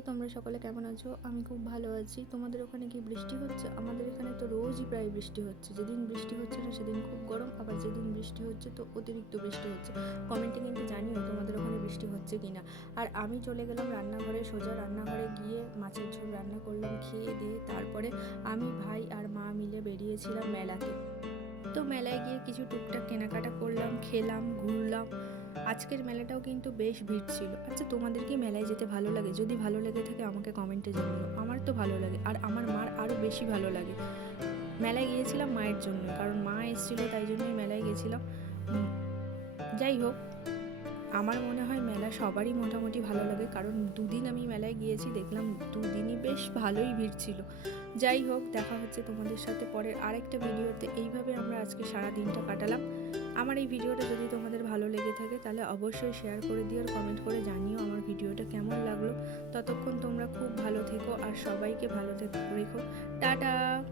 তোমরা সকলে কেমন আছো? আমি খুব ভালো আছি। তোমাদের ওখানে কি বৃষ্টি হচ্ছে? আমাদের এখানে তো রোজই প্রায় বৃষ্টি হচ্ছে। যেদিন বৃষ্টি হচ্ছে না সেদিন খুব গরম, আবার যেদিন বৃষ্টি হচ্ছে তো অতিরিক্ত বৃষ্টি হচ্ছে। কমেন্টে কিন্তু জানিও তোমাদের ওখানে বৃষ্টি হচ্ছে কি না। আর আমি চলে গেলাম রান্নাঘরে, সোজা রান্নাঘরে গিয়ে মাছের ঝোল রান্না করলাম। খেয়ে দিয়ে তারপরে আমি, ভাই আর মা মিলে বেরিয়েছিলাম মেলাতে। তো মেলায় গিয়ে কিছু টুকটাক কেনাকাটা করলাম, খেলাম, ঘুরলাম। আজকের মেলাটাও কিন্তু বেশ ভিড় ছিল। আচ্ছা, তোমাদের কি মেলায় যেতে ভালো লাগে? যদি ভালো লেগে থাকে আমাকে কমেন্টে জানিও। আমার তো ভালো লাগে, আর আমার মার আরও বেশি ভালো লাগে। মেলায় গিয়েছিলাম মায়ের জন্য, কারণ মা এসেছিলো, তাই জন্যই মেলায় গেছিলাম। যাই হোক, আমার মনে হয় মেলা সবারই মোটামুটি ভালো লাগে, কারণ দুদিন আমি মেলায় গিয়েছি, দেখলাম দুদিনই বেশ ভালোই ভিড় ছিল। যাই হোক, দেখা হচ্ছে তোমাদের সাথে পরের আরেকটা ভিডিওতে। এইভাবে আমরা আজকে সারা দিনটা কাটালাম। আমার এই ভিডিওটা যদি তোমাদের ভালো লেগে থাকে তাহলে অবশ্যই শেয়ার করে দিও আর কমেন্ট করে জানিও আমার ভিডিওটা কেমন লাগলো। ততক্ষণ তোমরা খুব ভালো থেকো আর সবাইকে ভালো রেখো। টাটা।